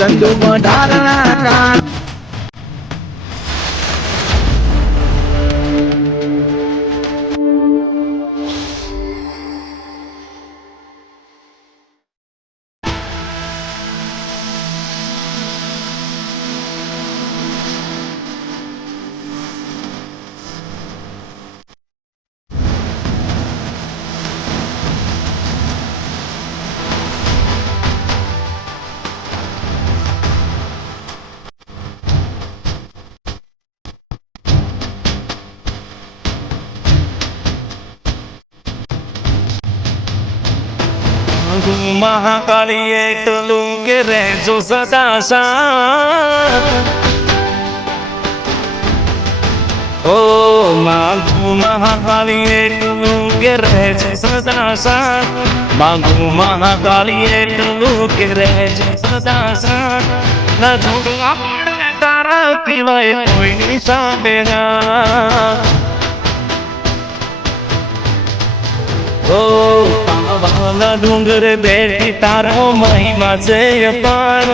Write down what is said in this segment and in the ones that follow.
ચંદુ મઢારના કાન મહાકાળી એટલું કે રહેજો સદા સાથ ઓ માંગુ મહાકાળી એટલું કે રહેજો સદા સાથ માંગુ મહાકાળી એટલું કે રહેજો સદા સાથ ના જોડું આપણે તારા સિવાય કોઈની સામે ના પાવાના ડુંગર બેઠી તારો મહિમા છે અપાર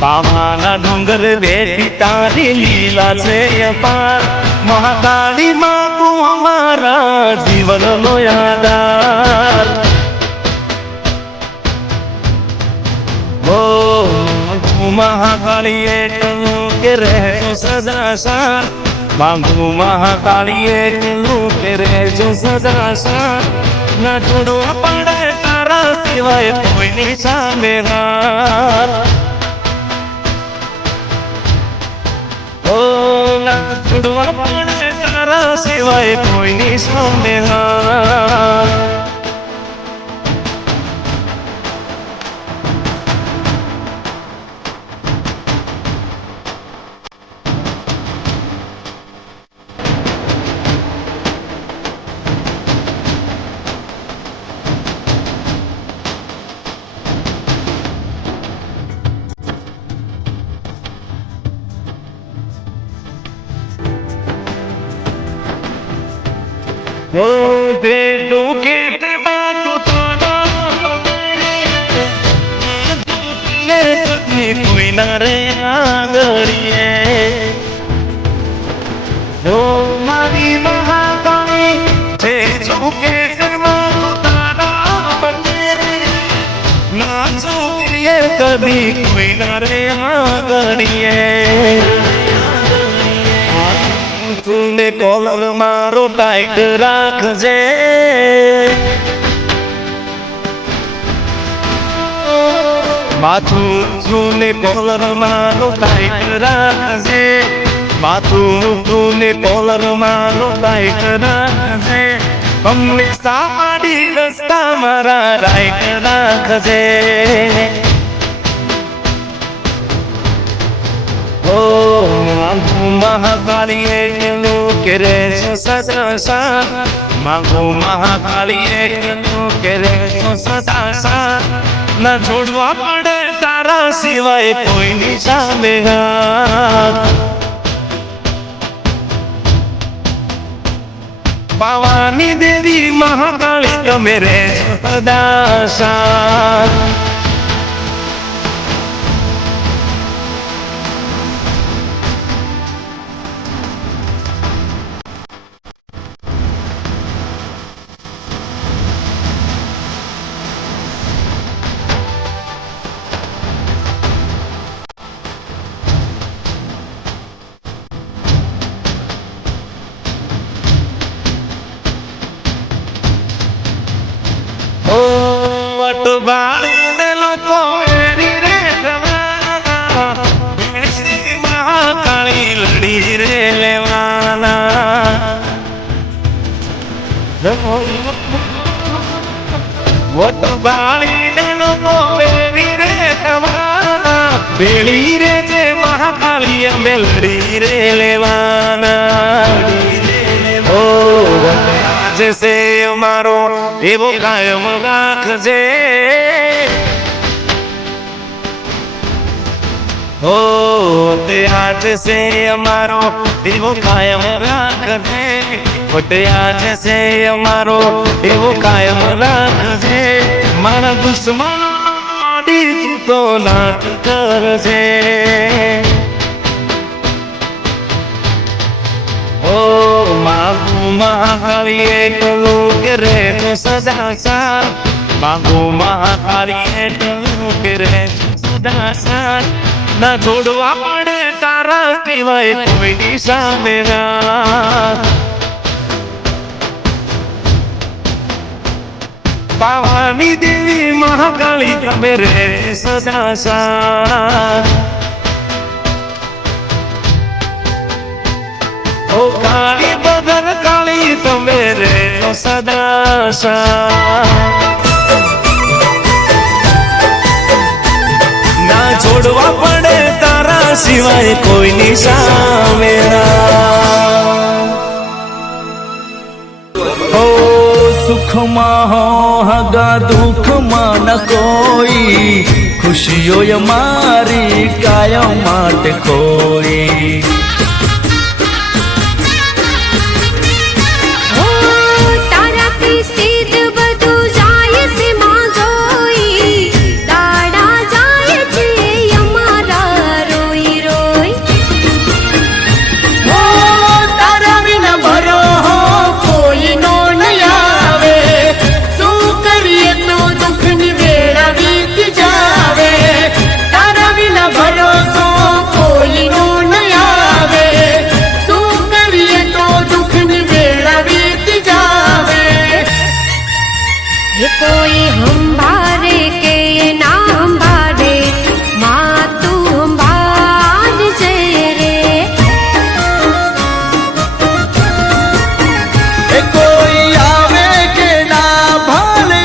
પાવાના ડુંગર બેઠી તારી લીલા છે અપાર મહાકાળી માં તું અમારા જીવનનો આધાર મહાકાળી એટલું કે રહેજો સદા સાથ માંગુ મહાકાળી એટલું કે રહેજો સદા સાથ ના છોડવા પડે તારા સિવાય કોઈની સામે હાર ઓ ના છોડવા પડે તારા સિવાય કોઈની સામે હાર Dedo que te bato todo ni cuinare agariye no mari mahakali te chuke te bato tada bandere na chuke kabhi cuinare agariye तूने कॉलर मारो टाइट रखजे माथू तूने कॉलर मारो टाइट रखजे माथू तूने कॉलर मारो टाइट रखजे कमले सामाडी रस्ता मारा राइट रखजे મહાકાળી એટલું કે રહેજો સદા સાથ માંગુ મહાકાળી એટલું કે રહેજો સદા સાથ ના છોડવા પડે તારા સિવાય કોઈની સામે હાથ પાવાની દેવી મહાકાળી તમે રહેજો સદા સાથ વટ બાળીને લોકો એરી રે વોટ બાળીને લોકો બેરી રે તમારા બેળી રે જે મહાકાળી મેલડી રે લેવાના ઓ આજે સે અમારો એવો કાયમ રાખજે ઓ તે આજે સે અમારો એવો કાયમ રાખજે વોટ આજે સે અમારો એવો કાયમ રાખજે મારા દુશ્મન તો નાટ કરજે ઓ માગું મહાકાળી એટલું કે રે સદા સાથ માગું મહાકાળી એટલું કે રે સદા સાથ ના છોડવા પડે તારા સિવાય કોઈની સામે ના પાવાની દેવી મહાકાળી તમે રે સદા સાથ ઓ કાળી બદર કાળી તમે રે સદા સાથ ના છોડવા પડે તારા સિવાય કોઈની સામે ઓ સુખમાં હો હગા દુઃખમાં ન કોઈ ખુશીઓ અમારી કાયમ માટે ખોઈ कोई हंभारे के ना हंभारे माँ तू हंभार जे रे કોઈ આવે કે ના ભાલે